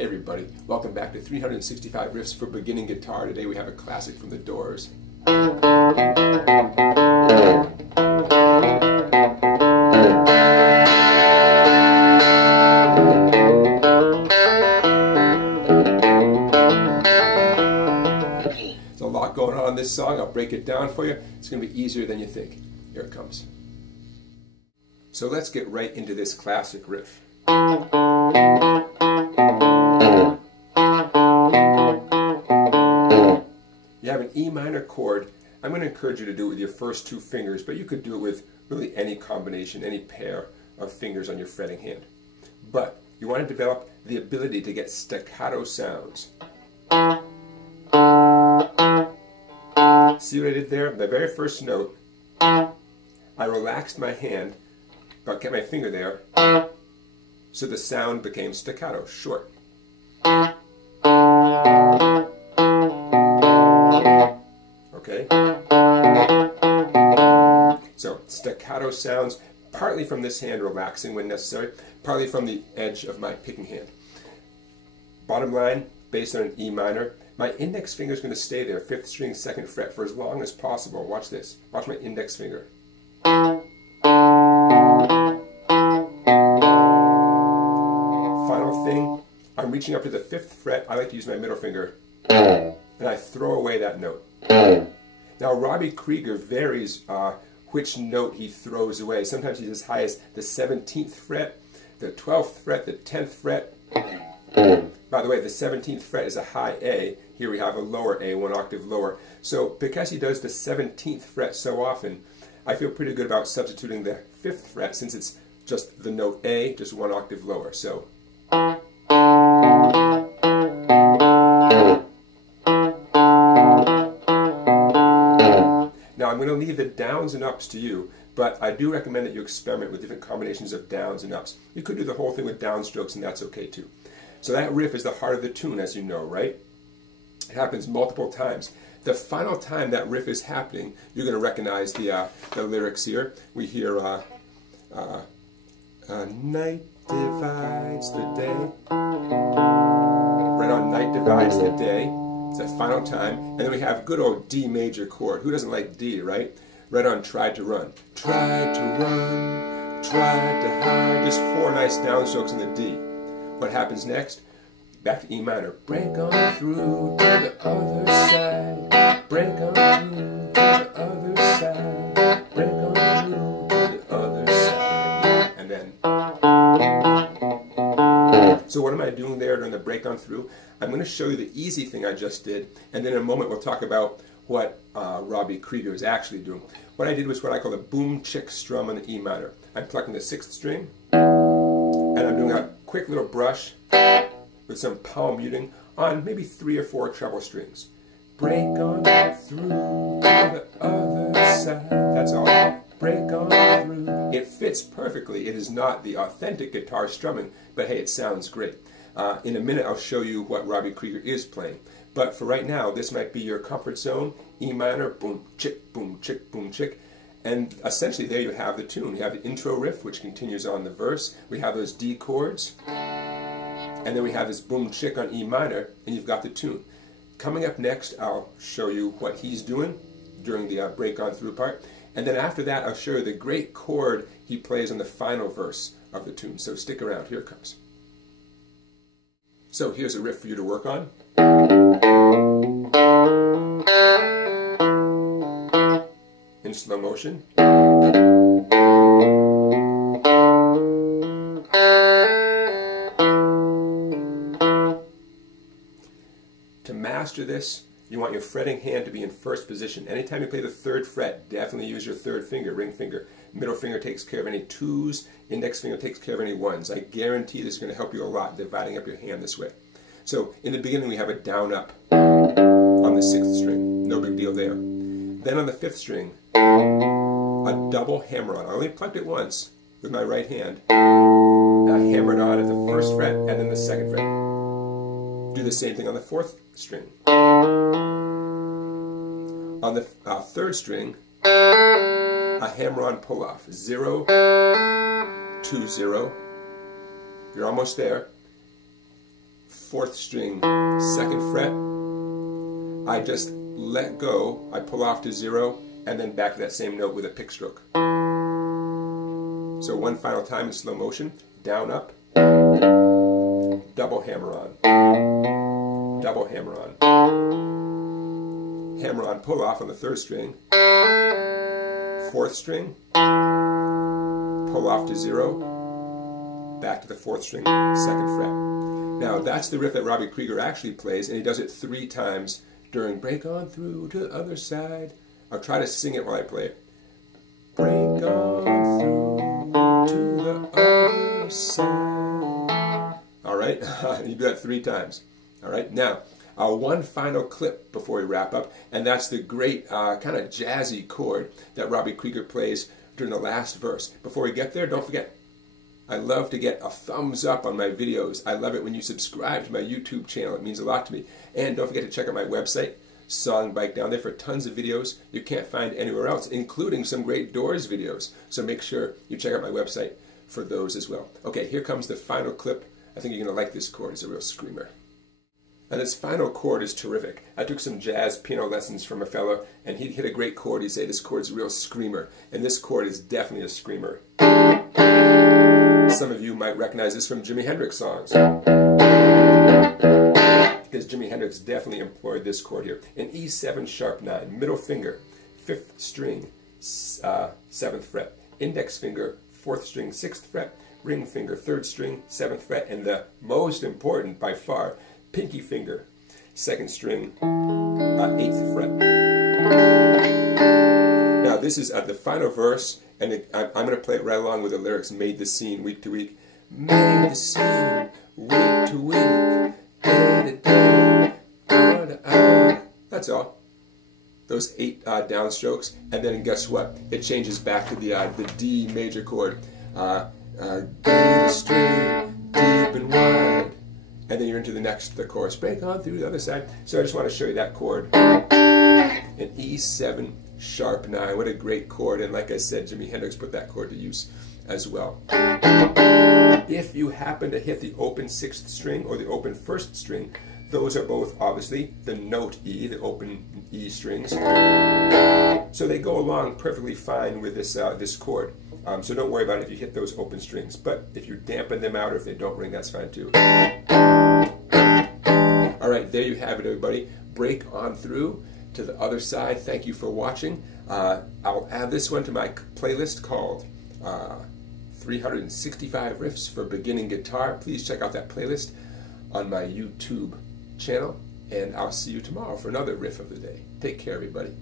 Hey everybody, welcome back to 365 Riffs for Beginning Guitar. Today we have a classic from the Doors. There's a lot going on in this song. I'll break it down for you. It's going to be easier than you think. Here it comes. So let's get right into this classic riff. You have an E minor chord. I'm going to encourage you to do it with your first two fingers, but you could do it with really any combination, any pair of fingers on your fretting hand. But you want to develop the ability to get staccato sounds. See what I did there? The very first note, I relaxed my hand, but kept my finger there, so the sound became staccato, short. Okay? So, staccato sounds, partly from this hand relaxing when necessary, partly from the edge of my picking hand. Bottom line, based on an E minor, my index finger is going to stay there, 5th string, 2nd fret, for as long as possible. Watch this. Watch my index finger. Final thing, I'm reaching up to the 5th fret. I like to use my middle finger, and I throw away that note. Now, Robbie Krieger varies which note he throws away. Sometimes he's as high as the 17th fret, the 12th fret, the 10th fret. By the way, the 17th fret is a high A. Here we have a lower A, 1 octave lower. So because he does the 17th fret so often, I feel pretty good about substituting the 5th fret since it's just the note A, just 1 octave lower. So now I'm going to leave the downs and ups to you, but I do recommend that you experiment with different combinations of downs and ups. You could do the whole thing with downstrokes, and that's okay too. So that riff is the heart of the tune, as you know, right? It happens multiple times. The final time that riff is happening, you're going to recognize the lyrics here. We hear, night divides the day. Right on, night divides the day. It's that final time. And then we have good old D major chord. Who doesn't like D, right? Right on, tried to run. Tried to run, tried to hide. Just 4 nice downstrokes in the D. What happens next? Back to E minor. Break on through to the other side. Break on through to the other side. Break on through to the other side. And then. So what am I doing there during the break on through? I'm going to show you the easy thing I just did, and then in a moment we'll talk about what Robbie Krieger is actually doing. What I did was what I call a boom chick strum on the E minor. I'm plucking the 6th string, and I'm doing a quick little brush with some palm muting on maybe 3 or 4 treble strings. Break on through to the other side. That's all. Break on through. It fits perfectly. It is not the authentic guitar strumming, but hey, it sounds great. In a minute I'll show you what Robbie Krieger is playing. But for right now, this might be your comfort zone. E minor, boom, chick, boom, chick, boom, chick. And essentially there you have the tune. You have the intro riff, which continues on the verse. We have those D chords. And then we have this boom chick on E minor, and you've got the tune. Coming up next, I'll show you what he's doing during the break on through part. And then after that, I'll show you the great chord he plays on the final verse of the tune. So stick around. Here it comes. So here's a riff for you to work on. In slow motion. To master this, you want your fretting hand to be in first position. Anytime you play the 3rd fret, definitely use your 3rd finger, ring finger. Middle finger takes care of any 2s, index finger takes care of any 1s. I guarantee this is going to help you a lot, dividing up your hand this way. So in the beginning we have a down up on the 6th string. No big deal there. Then on the 5th string, a double hammer on. I only plucked it once with my right hand. And I hammered on at the 1st fret and then the 2nd fret. Do the same thing on the 4th string. On the 3rd string, a hammer-on pull-off. 0, 2, 0. You're almost there. 4th string, 2nd fret. I just let go, I pull off to 0, and then back to that same note with a pick stroke. So one final time in slow motion, down, up, double hammer on, double hammer on, hammer on, pull off on the 3rd string, 4th string, pull off to 0, back to the 4th string, 2nd fret. Now that's the riff that Robbie Krieger actually plays, and he does it 3 times during Break On Through to the Other Side. I'll try to sing it while I play it. Break on through to the other side. All right, you do that 3 times. All right, now one final clip before we wrap up, and that's the great kind of jazzy chord that Robbie Krieger plays during the last verse. Before we get there, don't forget, I love to get a thumbs up on my videos. I love it when you subscribe to my YouTube channel. It means a lot to me. And don't forget to check out my website, Songbike, down there for tons of videos you can't find anywhere else, including some great Doors videos. So make sure you check out my website for those as well. Okay, here comes the final clip. I think you're going to like this chord. It's a real screamer. And this final chord is terrific. I took some jazz piano lessons from a fellow, and he'd hit a great chord. He'd say this chord's a real screamer. And this chord is definitely a screamer. Some of you might recognize this from Jimi Hendrix songs, because Jimi Hendrix definitely employed this chord here. An E7 sharp 9, middle finger, 5th string, 7th fret, index finger, 4th string, 6th fret, ring finger, 3rd string, 7th fret, and the most important by far, pinky finger, 2nd string, 8th fret. Now this is the final verse, and I'm going to play it right along with the lyrics. Made the scene week to week. Made the scene week to week. Day to day. Hour to hour. That's all. Those 8 downstrokes, and then guess what? It changes back to the D major chord. D string, deep and wide. And then you're into the chorus. Break on through the other side. So I just want to show you that chord. An E7 sharp 9. What a great chord. And like I said, Jimi Hendrix put that chord to use as well. If you happen to hit the open 6th string or the open 1st string, those are both obviously the note E, the open E strings. So they go along perfectly fine with this, this chord. So don't worry about it if you hit those open strings. But if you dampen them out or if they don't ring, that's fine too. All right, there you have it, everybody. Break on through to the other side. Thank you for watching. I'll add this one to my playlist called 365 Riffs for Beginning Guitar. Please check out that playlist on my YouTube channel, and I'll see you tomorrow for another riff of the day. Take care, everybody.